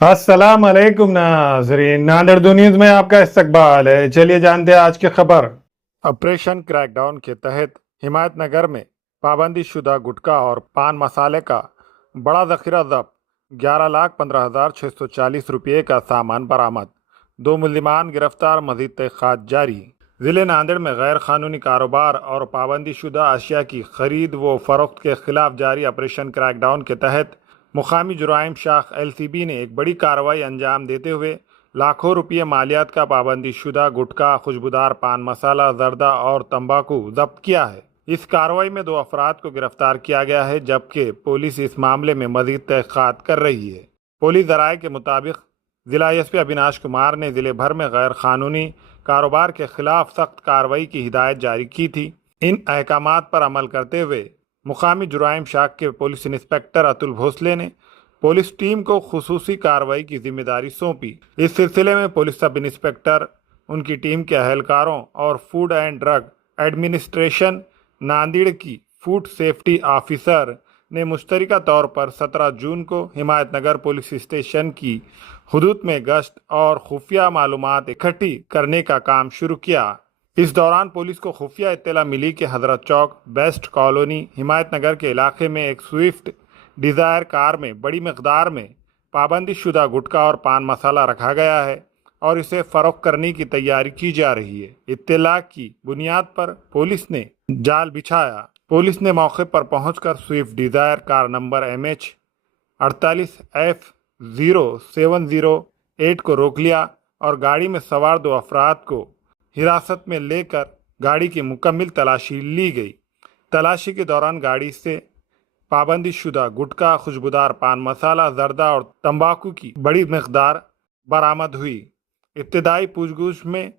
अस्सलाम वालेकुम नाजरीन, नांदेड़ न्यूज में आपका इस्तकबाल है। चलिए जानते हैं आज की खबर। ऑपरेशन क्रैकडाउन के तहत हिमायतनगर में पाबंदी शुदा गुटखा और पान मसाले का बड़ा जखीरा जब्त। 11,15,640 रुपये का सामान बरामद। 2 मुल्जिमान गिरफ्तार, मजीद तहक़ीक़ात जारी। ज़िले नांदेड़ में गैर कानूनी कारोबार और पाबंदी शुदा अशिया की खरीद व फरोख्त के खिलाफ जारी ऑपरेशन क्रैकडाउन के तहत मुकामी जुराइम शाख LCB ने एक बड़ी कार्रवाई अंजाम देते हुए लाखों रुपये मालियात का पाबंदी शुदा गुटखा, खुशबूदार पान मसाला, जर्दा और तंबाकू जब्त किया है। इस कार्रवाई में 2 अफराद को गिरफ्तार किया गया है, जबकि पुलिस इस मामले में मजीद तहक़ीक़ात कर रही है। पुलिस ज़राए के मुताबिक जिला SP अविनाश कुमार ने ज़िले भर में गैर कानूनी कारोबार के खिलाफ सख्त कार्रवाई की हिदायत जारी की थी। इन अहकामात पर अमल करते हुए मुकामी जुराइम शाख के पुलिस इंस्पेक्टर अतुल भोसले ने पुलिस टीम को खुसूसी कार्रवाई की जिम्मेदारी सौंपी। इस सिलसिले में पुलिस सब इंस्पेक्टर, उनकी टीम के अहलकारों और food and drug administration Nanded की फूड सेफ्टी ऑफिसर ने मुश्तरका तौर पर 17 जून को हिमायतनगर पुलिस स्टेशन की हुदूद में गश्त और खुफिया मालूमात इकट्ठी करने का काम शुरू किया। इस दौरान पुलिस को खुफिया इत्तला मिली कि हजरत चौक, बेस्ट कॉलोनी, हिमायतनगर के इलाके में एक स्विफ्ट डिज़ायर कार में बड़ी मकदार में पाबंदी शुदा गुटखा और पान मसाला रखा गया है और इसे फ़रोख्त करने की तैयारी की जा रही है। इत्तला की बुनियाद पर पुलिस ने जाल बिछाया। पुलिस ने मौके पर पहुंचकर Swift Dzire car number MH 48F0708 को रोक लिया और गाड़ी में सवार 2 अफराद को हिरासत में लेकर गाड़ी की मुकम्मल तलाशी ली गई। तलाशी के दौरान गाड़ी से पाबंदी शुदा गुटखा, खुशबूदार पान मसाला, जर्दा और तंबाकू की बड़ी मकदार बरामद हुई। इब्तदाई पूछगछ में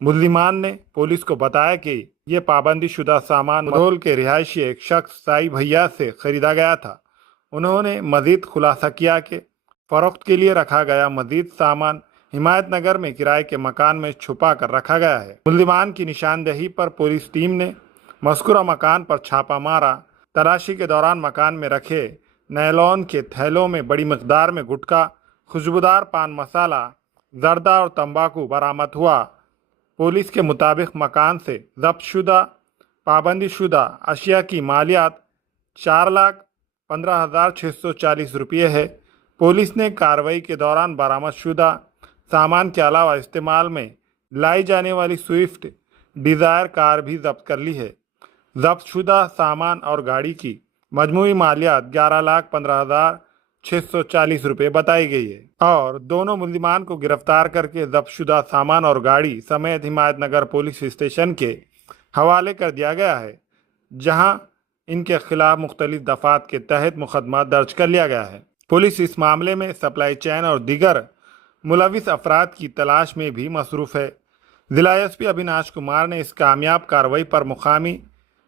मुल्जिमान ने पुलिस को बताया कि ये पाबंदी शुदा सामान मुधोल के रिहायशी एक शख्स साई भैया से खरीदा गया था। उन्होंने मजीद खुलासा किया कि फ़रोख्त के लिए रखा गया मजीद सामान हिमायतनगर में किराए के मकान में छुपा कर रखा गया है। मुल्जिमान की निशानदेही पर पुलिस टीम ने मज़कूरा मकान पर छापा मारा। तलाशी के दौरान मकान में रखे नैलॉन के थैलों में बड़ी मकदार में गुटखा, खुशबूदार पान मसाला, जर्दा और तंबाकू बरामद हुआ। पुलिस के मुताबिक मकान से जब्त शुदा पाबंदी शुदा अशिया की मालियात 4,15,640 रुपये है। पुलिस ने कार्रवाई के दौरान बरामद शुदा सामान के अलावा इस्तेमाल में लाई जाने वाली स्विफ्ट डिज़ायर कार भी जब्त कर ली है। जब्त शुदा सामान और गाड़ी की मजमूई मालियात 11,15,640 रुपये बताई गई है और दोनों मुल्जिमान को गिरफ्तार करके जब्त शुदा सामान और गाड़ी समेत हिमायतनगर पुलिस स्टेशन के हवाले कर दिया गया है, जहां इनके खिलाफ मुख्तलिफ दफ़ात के तहत मुकदमा दर्ज कर लिया गया है। पुलिस इस मामले में सप्लाई चेन और दीगर मुलविस अफराद की तलाश में भी मसरूफ़ है। ज़िला SP अविनाश कुमार ने इस कामयाब कार्रवाई पर मुकामी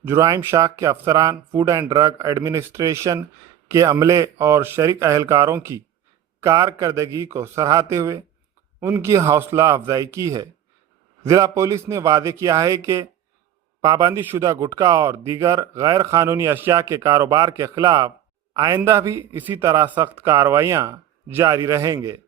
जुराइम शाख के अफसरान, फूड एंड ड्रग एडमिनिस्ट्रेशन के अमले और शरीक अहलकारों की कारकर्दगी को सराहते हुए उनकी हौसला अफजाई की है। ज़िला पुलिस ने वादे किया है कि पाबंदी शुदा गुटखा और दीगर गैर कानूनी अशिया के कारोबार के खिलाफ आइंदा भी इसी तरह सख्त कार्रवाइयाँ जारी रहेंगे।